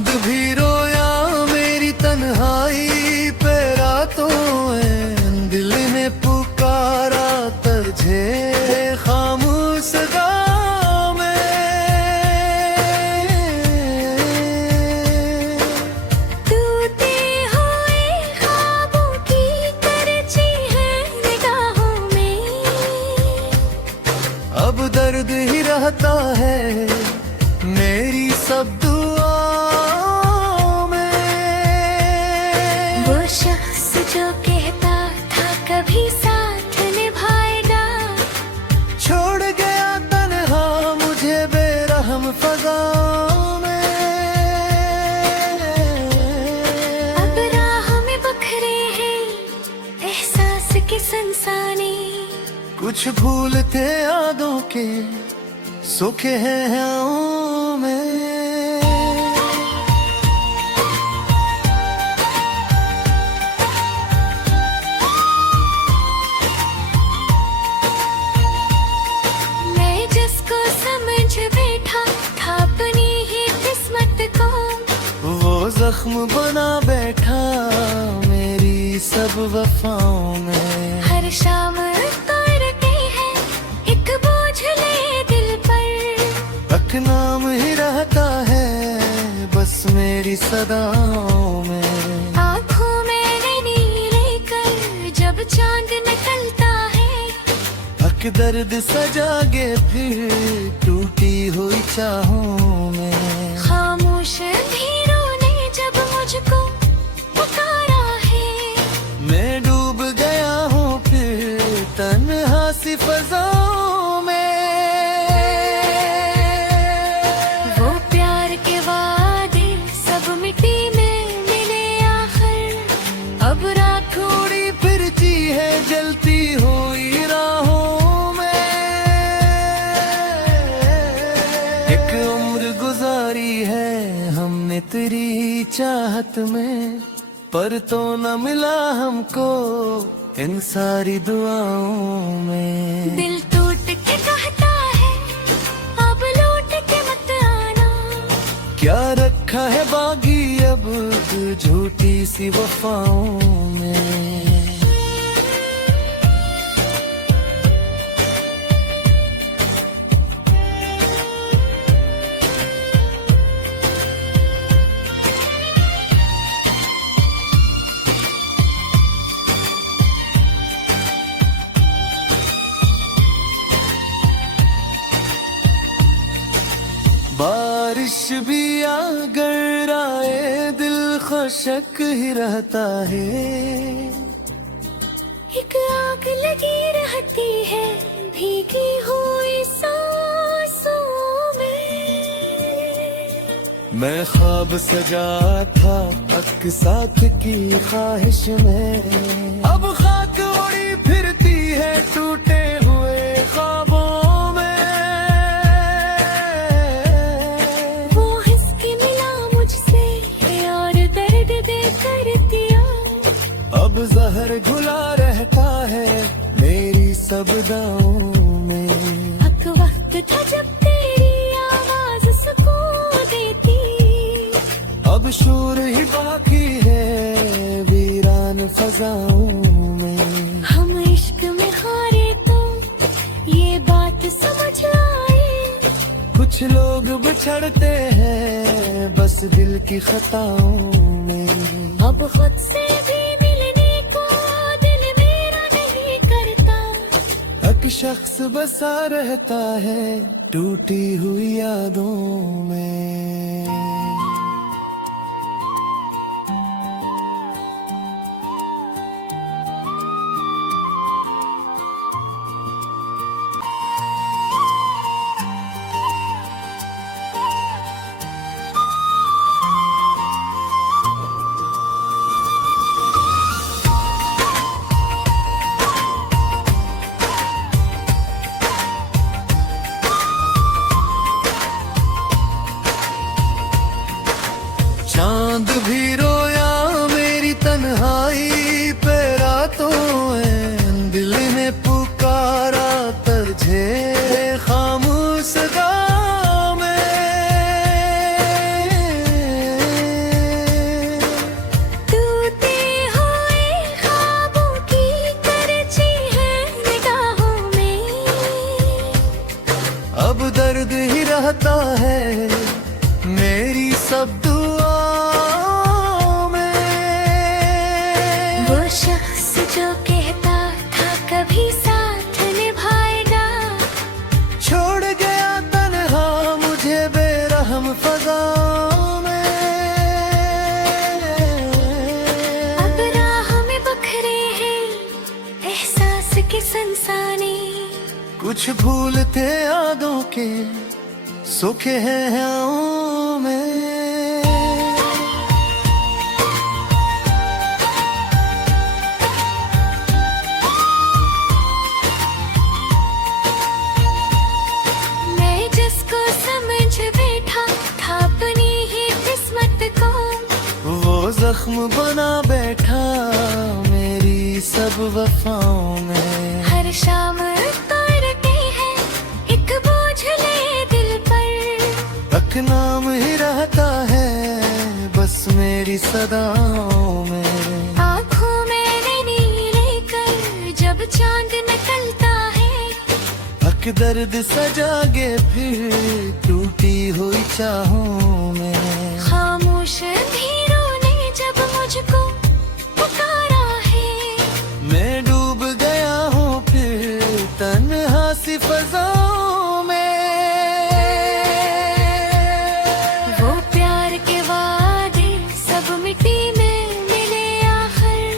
चांद भी रोया मेरी तन्हाई पे रातों में, दिल ने पुकारा तुझे खामोश गाँव में। टूटे हुए ख्वाबों की करची है निगाहों में, अब दर्द ही रहता है मेरी सब दुआओं में। वो शख्स जो कहता था कभी साथ निभाएगा, छोड़ गया तन्हा मुझे बेरहम फज़ाओं में। अब राह में बखरे हैं एहसास के संसानी, कुछ भूल थे यादों के सूखे हैं हयाओं में। मैं जिसको समझ बैठा था अपनी ही किस्मत को, वो जख्म बना बैठा मेरी सब वफाओं में। हर शाम उतारते हैं एक बोझ ले दिल पर, तक नाम ही रहता है बस मेरी सदाओं में। आँखों में नैनी लेकर जब चांद निकलता है, हक दर्द सजागे फिर टूटी हुई चाहों में। खामोश अंधेरों ने जब मुझको पुकारा है, मैं डूब गया हूँ फिर तन्हा सी फज़ाओं में। वो प्यार के वादे सब मिट्टी में मिले आखिर, अब रात थोड़ी फिरती है जलती हुई राहों में। एक उम्र गुजारी है हमने तेरी चाहत में, पर तो न मिला हमको इन सारी दुआओं में। दिल टूट के कहता है अब लौट के मत आना, क्या रखा है बागी अब झूठी सी वफाओं में। बारिश भी अगर आए दिल खुशक ही रहता है, एक आग लगी रहती है भीगी हुई सांसों में। मैं ख्वाब सजा था हक साथ की ख्वाहिश में, अब खाक उड़ी फिरती है टूटे हुए ख्वाबों में। वो हिस्से मिला मुझसे और दर्द दे कर दिया, अब जहर घुला रहता है मेरी सब दाओं में। हक वक्त था जब तेरी आवाज सुकून देती, अब शोर ही बाकी है वीरान फज़ाओं में। हम इश्क में हारे तो ये बात समझ आए, कुछ लोग बिछड़ते हैं बस दिल की खताओं में। अब खुद से भी मिलने को दिल मेरा नहीं करता, हक शख्स बसा रहता है टूटी हुई यादों में। चांद भी रोया मेरी तन्हाई पे रातों में, दिल ने पुकारा तुझे खामोश गाँव में। रहता है मेरी सब दुआओं में। वो शख्स जो कहता था कभी साथ निभाएगा, छोड़ गया तन्हा मुझे बेरहम फज़ाओं में। अब राह में बखरे हैं एहसास के संसानी, कुछ भूल थे यादों के सूखे हैं हयाओं में। मैं जिसको समझ बैठा था अपनी ही किस्मत को, वो जख्म बना बैठा मेरी सब वफाओं में। हर शाम उतारते हैं एक बोझ ले दिल पर, तक नाम ही रहता है बस मेरी सदाओं में। आँखों में नैनी लेकर जब चांद निकलता है, हक दर्द सजागे फिर टूटी हुई चाहों में। खामोश अंधेरों ने जब मुझको पुकारा है, मैं डूब गया हूँ फिर तन्हा सी फज़ाओं में। वो प्यार के वादे सब मिट्टी में मिले आखिर,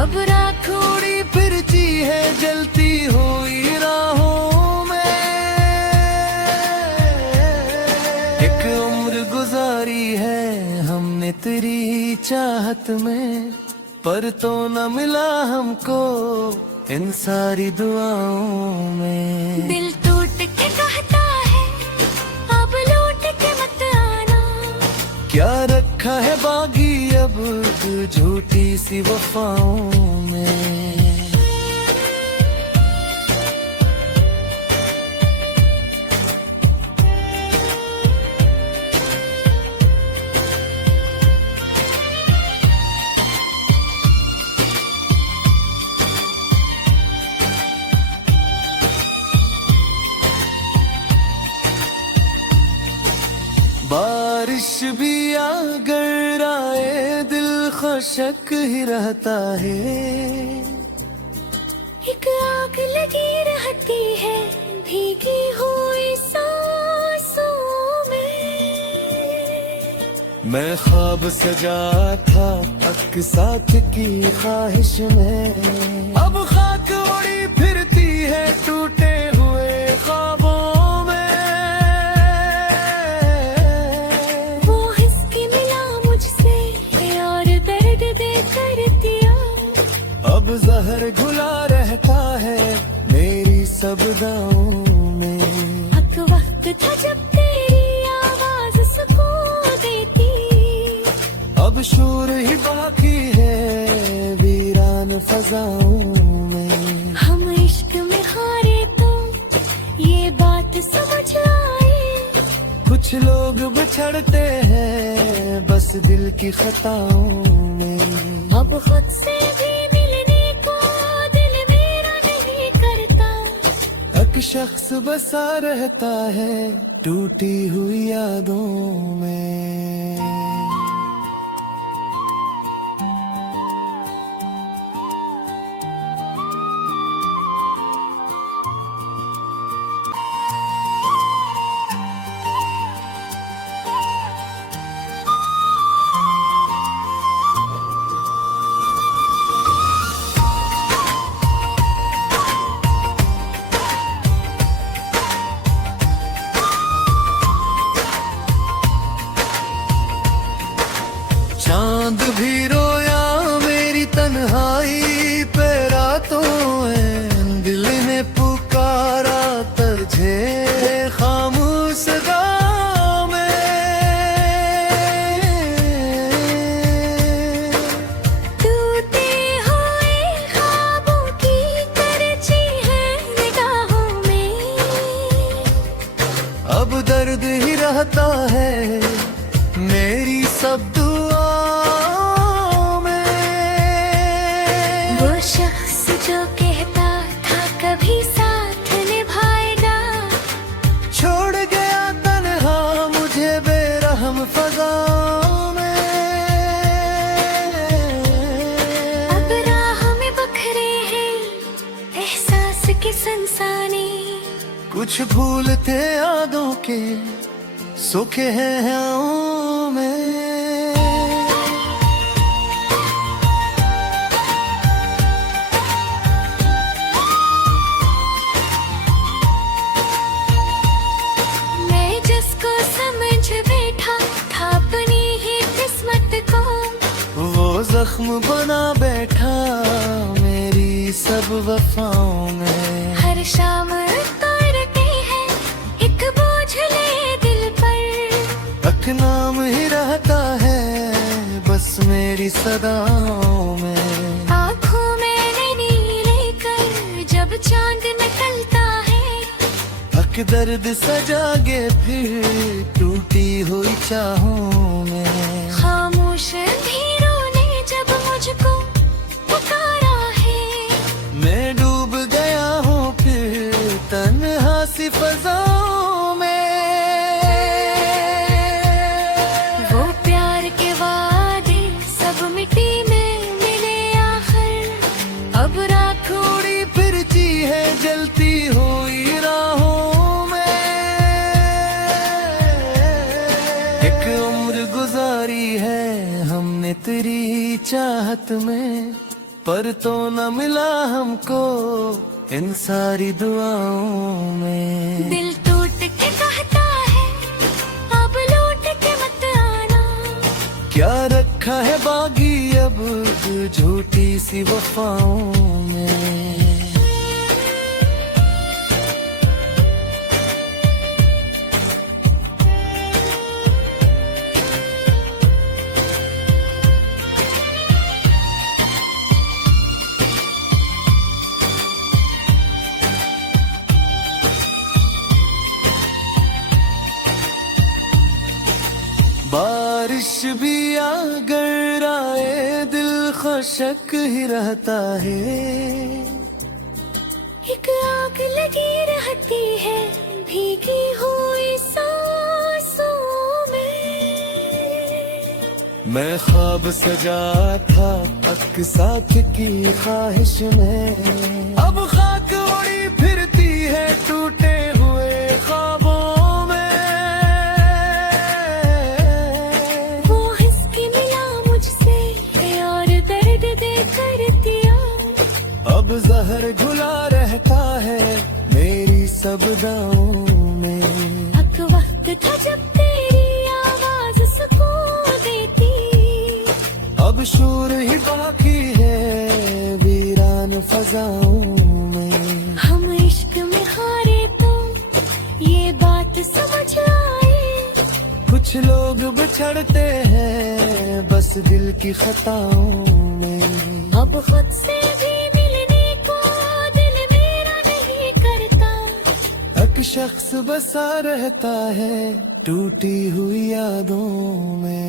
अब राख थोड़ी फिरती है जलती हुई राहों में। एक उम्र गुजारी है हमने तेरी चाहत में, पर तो न मिला हमको इन सारी दुआओं में। दिल टूट के कहता है अब लौट के मत आना, क्या रखा है बागी अब झूठी सी वफाओं में। बारिश भी अगर आए दिल खुशक ही रहता है। एक आग लगी रहती है भीगी हुई सांसों में। मैं ख्वाब सजा था अक साथ की ख्वाहिश में, अब खाक उड़ी फिरती है टूटे हुए ख्वाबों में। वो हिस के मिला मुझसे और दर्द दे कर दिया, अब जहर घुला रहता है मेरी सब दाओं में। अब वक्त था जब तेरी आवाज सुकून देती, अब शोर ही बाकी है वीरान फज़ाओं में। हम इश्क में हारे तो ये बात समझ आए, कुछ लोग बिछड़ते हैं बस दिल की खताओं में। अब खुद से भी मिलने को दिल मेरा नहीं करता, एक शख्स बसा रहता है टूटी हुई यादों में। चांद भी रोया मेरी तन्हाई पे रातों में, दिल ने पुकारा तुझे खामोश गाँव में। टूटे हुए ख्वाबों की करची है निगाहों में, अब दर्द ही रहता है मेरी सब दुआओं में। वो शख्स जो कहता था कभी साथ निभाएगा, छोड़ गया अफसाने। कुछ भूल थे यादों के सूखे हैं हयाओं में। मैं जिसको समझ बैठा था अपनी ही किस्मत को, वो जख्म बना बैठा मेरी सब वफाओं में। हर शाम उतारते हैं एक बोझ ले दिल पर, अक नाम ही रहता है बस मेरी सदाओं में। आँखों में नैनी लेकर जब चांद निकलता है, अक दर्द सजागे फिर टूटी हुई चाहों में। खामोश अंधेरों ने जब मुझको पुकारा है, मैं डूब गया हूँ फिर तन्हा सी फज़ाओं में। वो प्यार के वादे सब मिट्टी में मिले आखिर, अब राख उड़ी फिरती है जलती हुई राहों में। एक उम्र गुजारी है हमने तेरी चाहत में, पर तो न मिला हमको इन सारी दुआओं में। दिल टूट के कहता है अब लौट के मत आना, क्या रखा है बागी अब झूठी सी वफाओं में। बारिश भी अगर आए दिल खुशक ही रहता है। एक आग लगी रहती है भीगी हुई सांसों में। मैं ख्वाब सजा था अक साथ की ख्वाहिश में, अब खाक उड़ी फिरती है टूटे हुए ख्वाबों में। वो हंस के मिला मुझसे और दर्द दे कर दिया, अब जहर घुला रहता है मेरी सब दाओं में। हक वक्त था जब तेरी आवाज सुकून देती, अब शोर ही बाकी है वीरान फजाओं में। हम इश्क में हारे तो ये बात समझ आए, कुछ लोग बिछड़ते हैं बस दिल की खताओं में। अब खुद से भी मिलने को दिल मेरा नहीं करता, एक शख्स बसा रहता है टूटी हुई यादों में।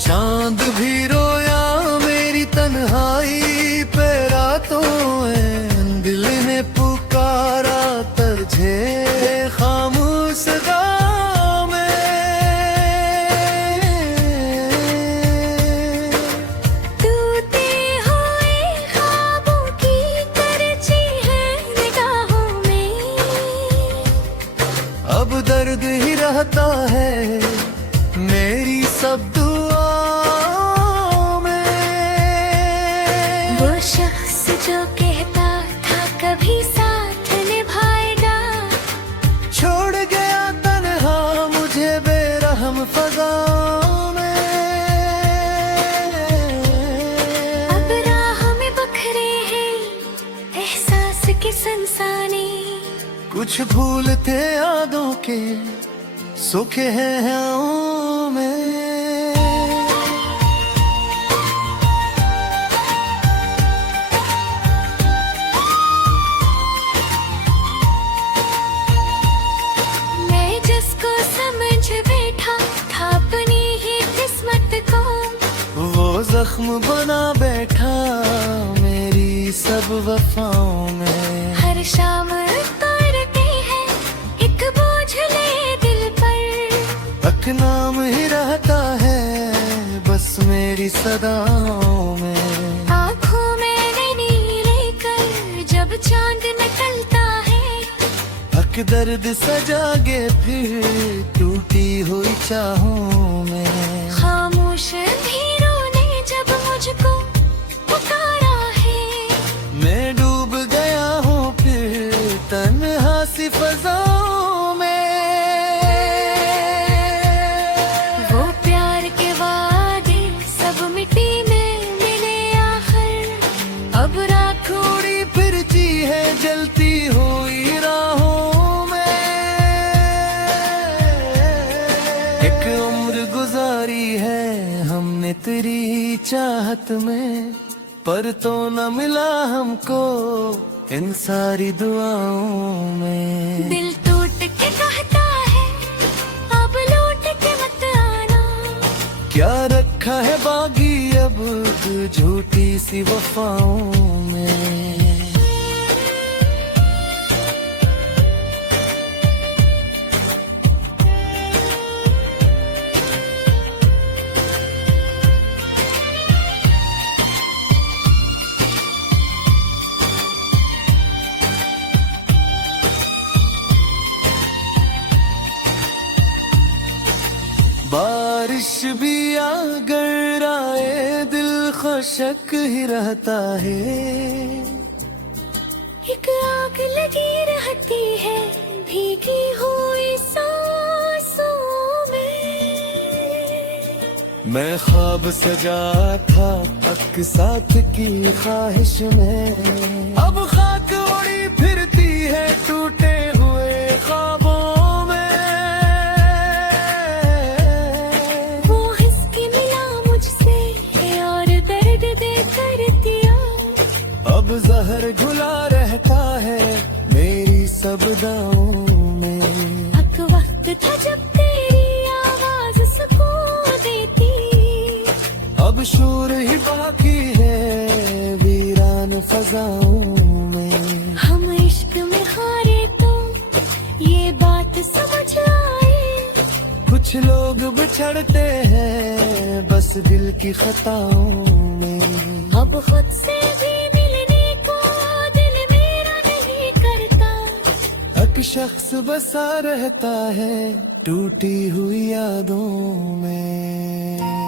चांद भी रोया मेरी तन्हाई पे रातों में, दिल ने पुकारा तुझे खामोश सदा में। टूटे हुए ख्वाबों की करची है निगाहों में, अब दर्द ही रहता है मेरी सब दुआओं में। वो शख्स जो कहता था कभी साथ निभाएगा, छोड़ गया तन्हा मुझे बेरहम फज़ाओं में। अब राह में बखरे हैं एहसास के संसाने, कुछ भूल थे यादों के सूखे हैं हयाओं में। जख्म बना बैठा मेरी सब वफाओं में। हर शाम उतारते हैं एक बोझ ले दिल पर, हक नाम ही रहता है बस मेरी सदाओं में। आँखों में नैनी लेकर जब चांद निकलता है, हक दर्द सजागे फिर टूटी हुई चाहों में। खामोश अंधेरों ने जब मुझको पुकारा है, मैं डूब गया हूँ फिर तन्हा सी फज़ाओं में। वो प्यार के वादे सब मिट्टी में मिले आखिर, अब राख थोड़ी फिरती है जलती हुई राहों में। एक उम्र गुजारी है हमने तेरी चाहत में, पर तो न मिला हमको इन सारी दुआओं में। दिल टूट के कहता है अब लौट के मत आना, क्या रखा है बागी अब झूठी सी वफाओं में। बारिश भी अगर आए दिल खुशक ही रहता है। एक आग लगी रहती है भीगी हुई सांसों में। मैं ख्वाब सजा था अक साथ की ख्वाहिश में, अब खाक उड़ी फिरती है टूटे हुए ख्वाबों में। वो हंस के मिला मुझसे और दर्द दे कर दिया, अब जहर घुला रहता है मेरी सब दाओं में। हक वक्त था जब तेरी आवाज सुकून देती, अब शोर ही बाकी है वीरान फजाओं में। हम इश्क में हारे तो ये बात समझ आए, कुछ लोग बिछड़ते हैं बस दिल की खताओं में। अब खुद से भी मिलने को दिल मेरा नहीं करता, हक शख्स बसा रहता है टूटी हुई यादों में।